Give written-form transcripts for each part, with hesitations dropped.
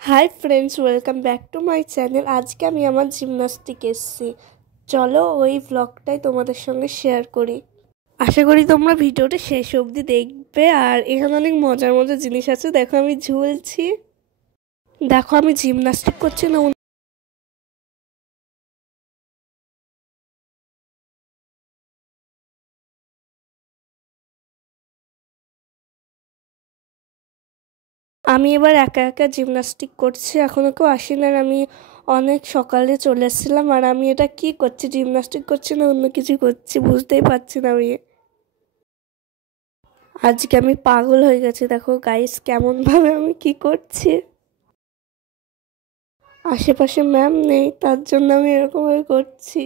Hi friends, welcome back to my channel. আজকে আমি আমার জিমনাস্টিক এসেছি। চলো ওই ভ্লগটাই তোমাদের সঙ্গে শেয়ার করি। আশা করি তোমরা ভিডিওটা শেষ অবধি দেখবে। আর এখানে অনেক মজার মজার জিনিস আছে। দেখো আমি ঝুলছি, দেখো আমি জিমনাস্টিক করছি না। আমি এবার একা একা জিমনাস্টিক করছি, এখনও কেউ আসেনি। আর আমি অনেক সকালে চলে এসেছিলাম। আর আমি এটা কি করছি, জিমনাস্টিক করছি না অন্য কিছু করছি বুঝতেই পারছি না আমি। আজকে আমি পাগল হয়ে গেছি। দেখো গাইস কেমনভাবে আমি কি করছি। আশেপাশে ম্যাম নেই, তার জন্য আমি এরকমভাবে করছি।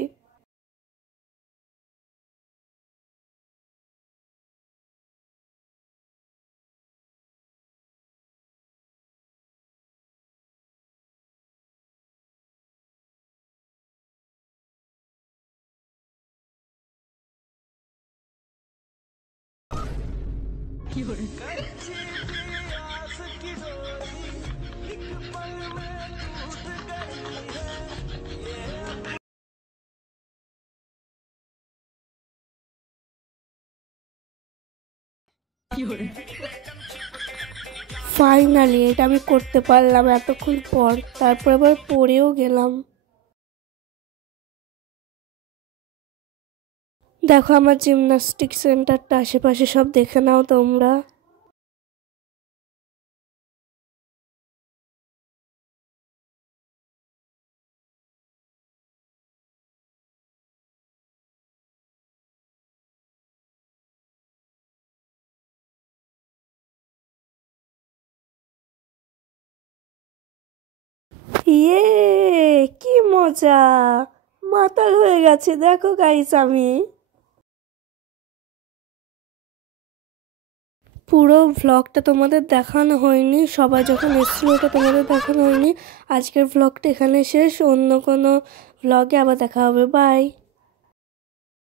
ফাইনালি এটা আমি করতে পারলাম এতক্ষণ পর। তারপর আবার পড়েও গেলাম। দেখো আমার জিমনাস্টিক সেন্টারটা, আশেপাশে সব দেখে নাও তোমরা। ইয়ে, কি মজা! মাতাল হয়ে গেছে দেখো গাইস আমি। পুরো ভ্লগটা তোমাদের দেখানো হয়নি, সবাই যখন এসেছিল ওটা তোমাদের দেখানো হয়নি। আজকের ভ্লগটা এখানে শেষ। অন্য কোনো ভ্লগে আবার দেখা হবে। বাই।